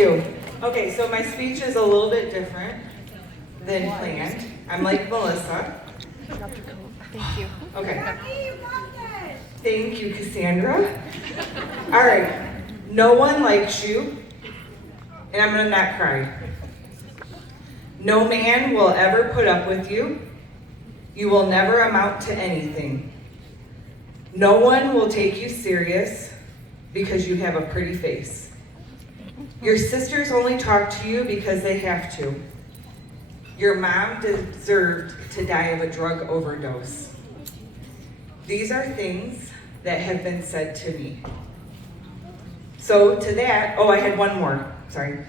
you. Okay, so my speech is a little bit different than planned. I'm like Melissa. Thank you. Okay. Thank you, Cassandra. All right. No one likes you, and I'm gonna not cry. No man will ever put up with you. You will never amount to anything. No one will take you serious because you have a pretty face. Your sisters only talk to you because they have to. Your mom deserved to die of a drug overdose. These are things that have been said to me. So to that, I had one more, sorry.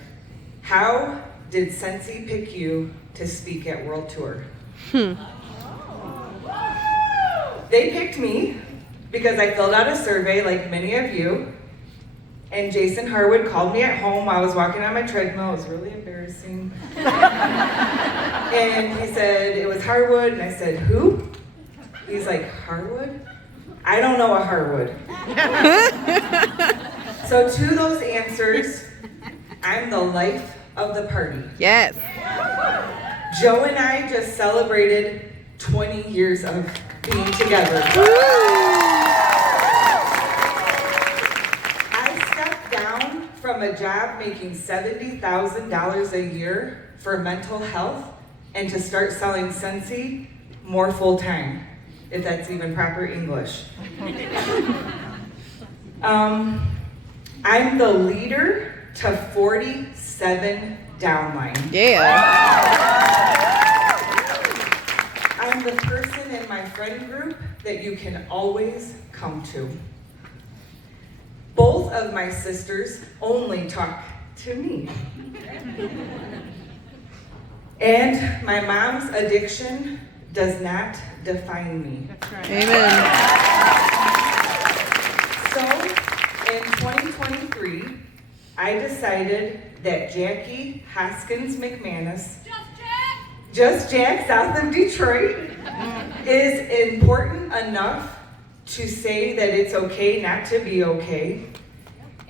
How did Scentsy pick you to speak at World Tour? They picked me because I filled out a survey like many of you, and Jason Harwood called me at home while I was walking on my treadmill. It was really embarrassing. And he said, it was Harwood, and I said, who? He's like, Harwood? I don't know a Harwood. So to those answers, I'm the life of the party. Yes. Joe and I just celebrated 20 years of being together. I stepped down from a job making $70,000 a year for mental health and to start selling Scentsy more full time, if that's even proper English. I'm the leader to 47 downline. Yeah. I'm the person in my friend group that you can always come to. Both of my sisters only talk to me. And my mom's addiction does not define me. That's right. Amen. So, in 2023, I decided that Jackie Hoskins McManus, Just Jack, south of Detroit, is important enough to say that it's okay not to be okay,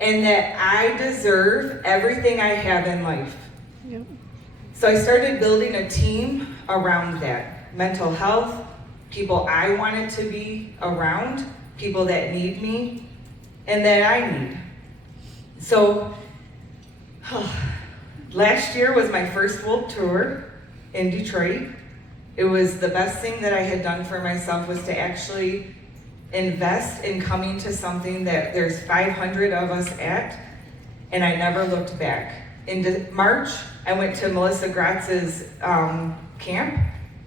and that I deserve everything I have in life. Yep. So I started building a team around that. Mental health, people I wanted to be around, people that need me, and that I need. So, last year was my first World Tour in Detroit. It was the best thing that I had done for myself, was to actually invest in coming to something that there's 500 of us at, and I never looked back. In March, I went to Melissa Gratz's camp,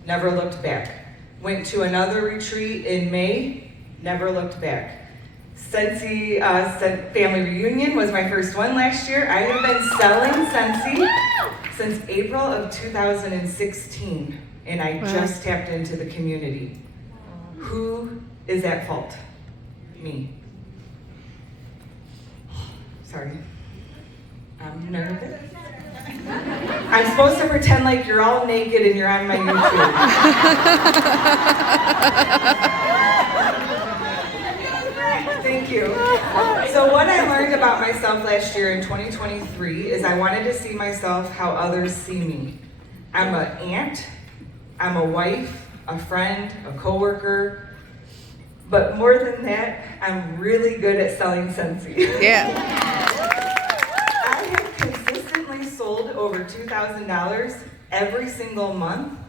never looked back. Went to another retreat in May, never looked back. Scentsy Family Reunion was my first one last year. I have been selling Scentsy since April of 2016, and I just tapped into the community. Who is at fault? Me. Sorry. I'm nervous. I'm supposed to pretend like you're all naked and you're on my YouTube. Thank you. So what I learned about myself last year in 2023 is I wanted to see myself how others see me. I'm an aunt, I'm a wife, a friend, a coworker, but more than that, I'm really good at selling Scentsy. Yeah. I have consistently sold over $2,000 every single month.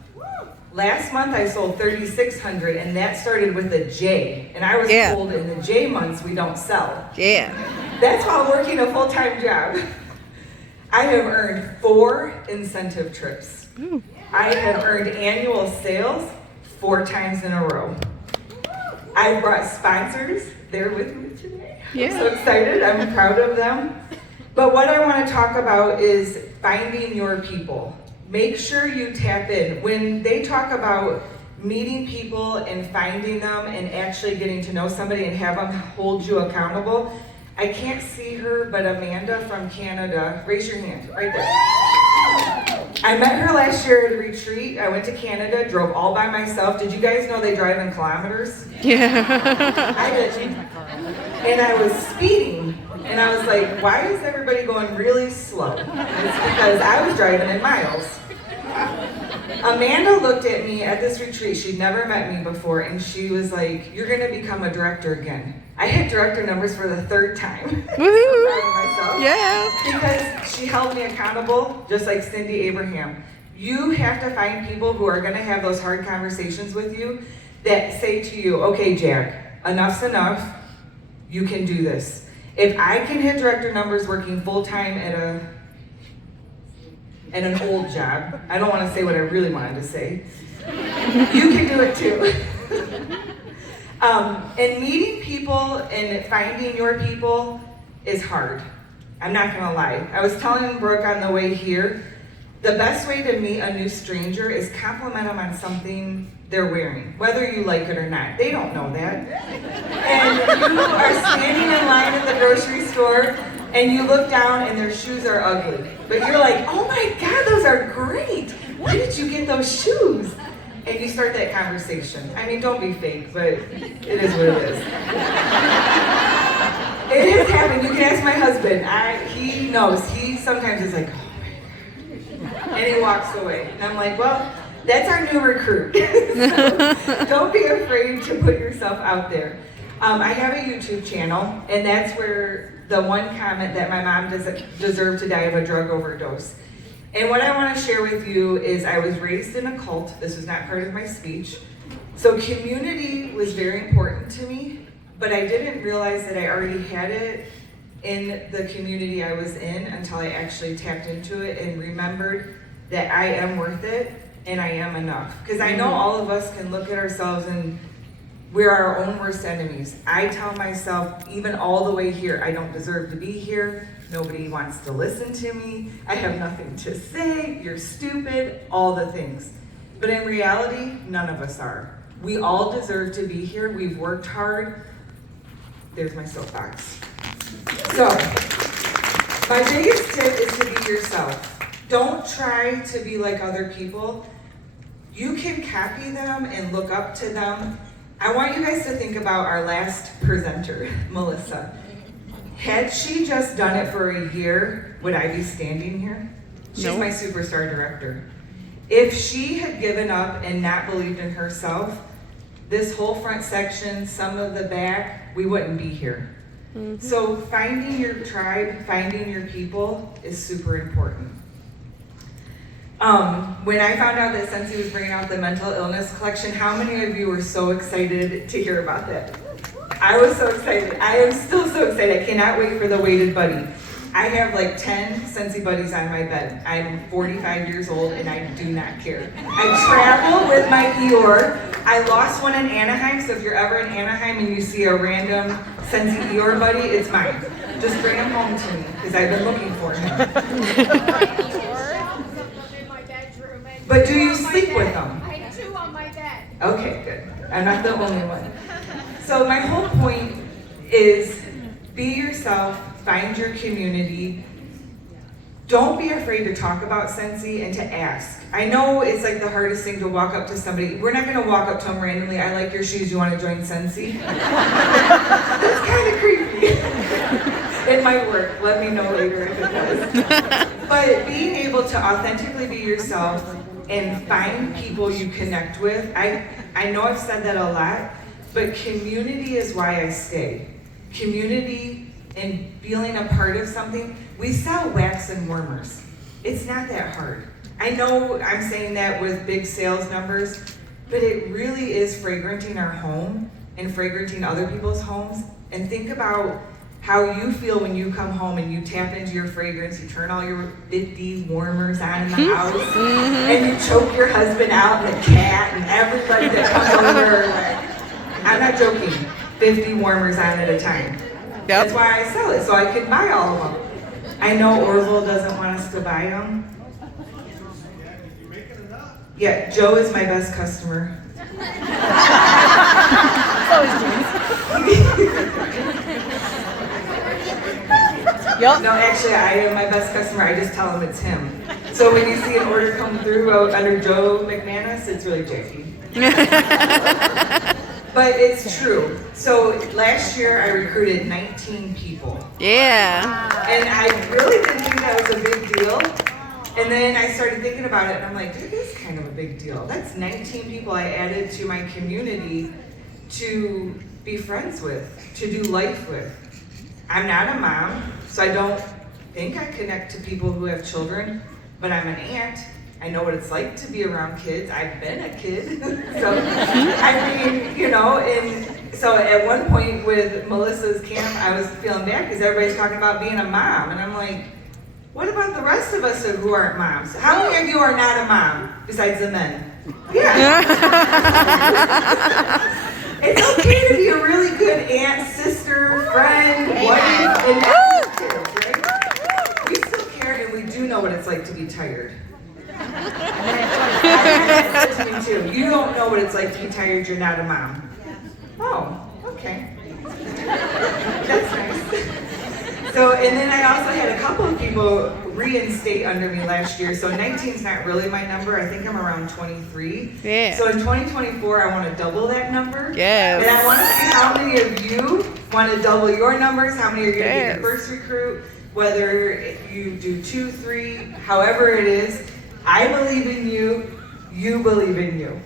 Last month I sold $3,600, and that started with a J. And I was told in the J months we don't sell. Yeah. That's while working a full-time job. I have earned 4 incentive trips. I have earned annual sales 4 times in a row. I brought sponsors. They're with me today. Yeah. I'm so excited. I'm proud of them. But what I want to talk about is finding your people. Make sure you tap in. When they talk about meeting people and finding them and actually getting to know somebody and have them hold you accountable, I can't see her, but Amanda from Canada, raise your hand right there. I met her last year at a retreat. I went to Canada, drove all by myself. Did you guys know they drive in kilometers? Yeah. I didn't. and I was speeding. And I was like, why is everybody going really slow? And it's because I was driving in miles. Amanda looked at me at this retreat. She'd never met me before, and she was like, you're gonna become a director again. I hit director numbers for the third time. Woohoo! I'm proud of myself. Yeah. Because she held me accountable, just like Cindy Abraham. You have to find people who are gonna have those hard conversations with you that say to you, okay, Jack, enough's enough. You can do this. If I can hit director numbers working full-time at an old job, I don't want to say what I really wanted to say, you can do it too. And meeting people and finding your people is hard. I'm not gonna lie. I was telling Brooke on the way here, the best way to meet a new stranger is compliment them on something they're wearing, whether you like it or not. They don't know that. And you are standing in line at the grocery store and you look down and their shoes are ugly. But you're like, oh my God, those are great. Where did you get those shoes? And you start that conversation. I mean, don't be fake, but it is what it is. It has happened. You can ask my husband. He knows. He sometimes is like, oh my God. And he walks away. And I'm like, well, that's our new recruit. So don't be afraid to put yourself out there. I have a YouTube channel, and that's where the one comment that my mom deserved to die of a drug overdose. And what I want to share with you is I was raised in a cult. This was not part of my speech. So community was very important to me, but I didn't realize that I already had it in the community I was in until I actually tapped into it and remembered that I am worth it and I am enough. Because I know all of us can look at ourselves and we're our own worst enemies. I tell myself, even all the way here, I don't deserve to be here. Nobody wants to listen to me. I have nothing to say. You're stupid, all the things. But in reality, none of us are. We all deserve to be here. We've worked hard. There's my soapbox. So, my biggest tip is to be yourself. Don't try to be like other people. You can copy them and look up to them. I want you guys to think about our last presenter, Melissa. Had she just done it for a year, would I be standing here? She's No. my superstar director. If she had given up and not believed in herself, this whole front section, some of the back, we wouldn't be here. Mm-hmm. So finding your tribe, finding your people is super important. When I found out that Scentsy was bringing out the mental illness collection, how many of you were so excited to hear about that? I was so excited. I am still so excited. I cannot wait for the weighted buddy. I have like 10 Scentsy buddies on my bed. I'm 45 years old and I do not care. I travel with my Eeyore. I lost one in Anaheim, so if you're ever in Anaheim and you see a random Scentsy Eeyore buddy, it's mine. Just bring him home to me because I've been looking for him. But do you sleep with them? I have 2 on my bed. Okay, good. I'm not the only one. So my whole point is be yourself, find your community. Don't be afraid to talk about Scentsy and to ask. I know it's like the hardest thing to walk up to somebody. We're not going to walk up to them randomly. I like your shoes. You want to join Scentsy? That's kind of creepy. It might work. Let me know later if it does. But being able to authentically be yourself and find people you connect with. I know I've said that a lot, but community is why I stay. Community and feeling a part of something. We sell wax and warmers. It's not that hard. I know I'm saying that with big sales numbers, but it really is fragranting our home and fragranting other people's homes. And think about how you feel when you come home and you tap into your fragrance, you turn all your 50 warmers on in the house, and you choke your husband out and the cat and everybody that comes over. I'm not joking, 50 warmers on at a time. Yep. That's why I sell it, so I can buy all of them. I know Orville doesn't want us to buy them. Yeah, Joe is my best customer. Yep. No, actually, I am my best customer. I just tell him it's him. So when you see an order come through under Joe McManus, it's really Jackie. but it's true. So last year I recruited 19 people. Yeah. And I really didn't think that was a big deal. And then I started thinking about it and I'm like, it is kind of a big deal. That's 19 people I added to my community to be friends with, to do life with. I'm not a mom, so I don't think I connect to people who have children, but I'm an aunt. I know what it's like to be around kids. I've been a kid. So, I mean, you know, and so at one point with Melissa's camp, I was feeling bad because everybody's talking about being a mom. And I'm like, what about the rest of us who aren't moms? How many of you are not a mom besides the men? Yeah. It's okay to be a really good aunt, sister, friend, wife, and not kids, right? We still care and we do know what it's like to be tired. To me too. You don't know what it's like to be tired, you're not a mom. Oh, okay. That's nice. So, and then I also had a couple of people reinstate under me last year. So 19 is not really my number. I think I'm around 23. Yeah. So in 2024, I want to double that number. Yes. And I want to see how many of you want to double your numbers, how many are going to be Yes. the first recruit, whether you do 2, 3, however it is. I believe in you. You believe in you.